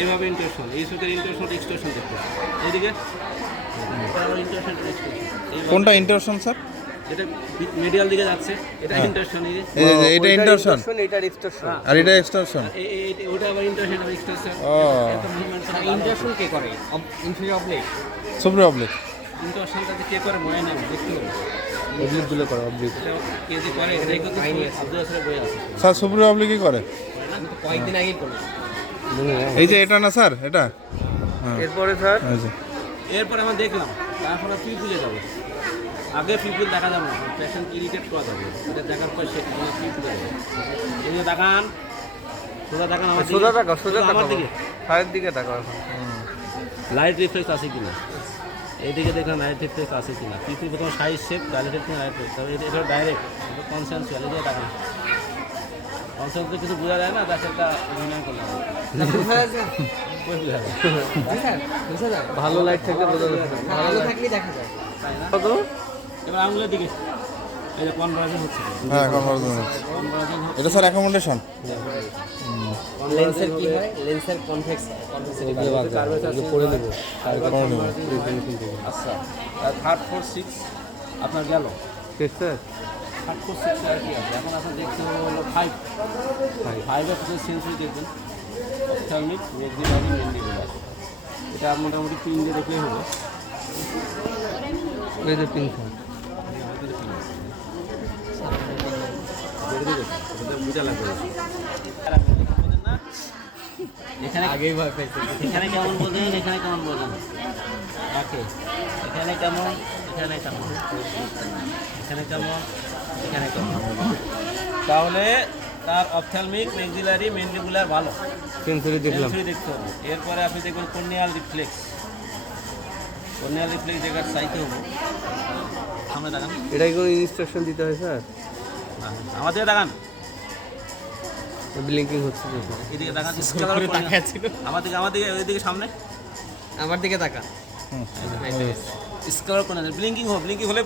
এইভাবে ইন্টারশন, এই চোখের ইন্টারশন এক্সটেনশন দেখতে এইদিকে ইন্টারশন এক্সটেনশন। কোনটা ইন্টারশন স্যার? এটা মিডিয়াল দিকে যাচ্ছে, এটা হ্যাঁ। ইন্টারশন। এই যে এটা ইন্টারশন এটা এক্সটেনশন। আর এটা এক্সটেনশন। ওটা আবার ইন্টারশন আর এক্সটেনশন। ও ইন্টারশন কে করে? Inferior oblique. Superior oblique. ইন্টারশনটাতে কে করে মনে নেই, দেখতে হবে অবলিক গুলো করে অবলিক। এটা কে যে করে এটাই কিন্তু আব্দুল রাসেলের বই আছে। স্যার সুপ্রি অবলিক কি করে? কয়েকদিন আগেই করলো। এই যে এটা না স্যার, এটা হ্যাঁ। এরপরে স্যার এই যে এরপর আমরা দেখলাম, তারপরে পিপুলে যাবো। আগে পিপুল দেখা যাবে না, পেশেন্ট ইরিটেট করা যাবে। এটা দেখার পর সে পিপুলে যাবে। এই যে দেখান, সোজা দেখান আমার দিকে, সোজা টাকা, সোজা টাকা আমার দিকে। সাইড দিকে টাকা এখন। লাইট রিফ্লেক্স আছে কিনা এইদিকে দেখলাম, লাইট রিফ্লেক্স আছে কিনা। পিপুল প্রথমে size shape, direct light reflex, তবে এটা ডাইরেক্ট, এটা কনসেন্সুয়াল। এই যে দেখান কনসেন্সুয়াল কিছু বোঝা যায় না, তাকে একটা অভিনয় করলাম। ভালো লাইট থাকলে বোঝা যাচ্ছে। ভালো থাকলেই দেখা যায়। কত? এবার আঙুলের দিকে এই যে কনভার্জন হচ্ছে, হ্যাঁ কনভার্জন হচ্ছে। কনভার্জন হচ্ছে। এটা স্যার অ্যাকোমোডেশন। লেন্সের কি হয়? লেন্সের কনভেক্স করে দেবো। আচ্ছা, 3, 4, 6 আপনার গেল। ঠিক স্যার। 3, 4, 6 আর কি আছে? এখন আপনার দেখতে হলো 5। 5-এর কিছু সেন্সরি দেখবেন, অপথ্যালমিক, ম্যাক্সিলারি, ম্যান্ডিবুলার। এটা মোটামুটি পিন দিয়ে দেখলেই হলো। এই যে পিন স্যার। বুঝা লাগবে না। এখানে আগেই ভয় পাইছে। এখানে কেমন বোঝেন, এখানে কেমন বোঝেন? ওকে, এখানে কেমন, এখানে কেমন, এখানে কেমন, এখানে কেমন। তাহলে তার অপথ্যালমিক, ম্যাক্সিলারি, ম্যান্ডিবুলার ভালো সেন্সরি দেখলাম। সেন্সরি দেখতে হবে। এরপরে আপনি দেখবেন কর্নিয়াল রিফ্লেক্স। কর্নিয়াল রিফ্লেক্স দেখার চাইতে হবে। সামনে দেখান, এটাই কোনো ইনস্ট্রাকশন দিতে হয় স্যার? আমার দিকে দেখান, ব্লিঙ্কিং হচ্ছে তো। এদিকে দেখান, আমার দিকে ওইদিকে সামনে আমার দিকে তাকা। স্কার ব্লিঙ্কিং ব্লিঙ্কিং হলে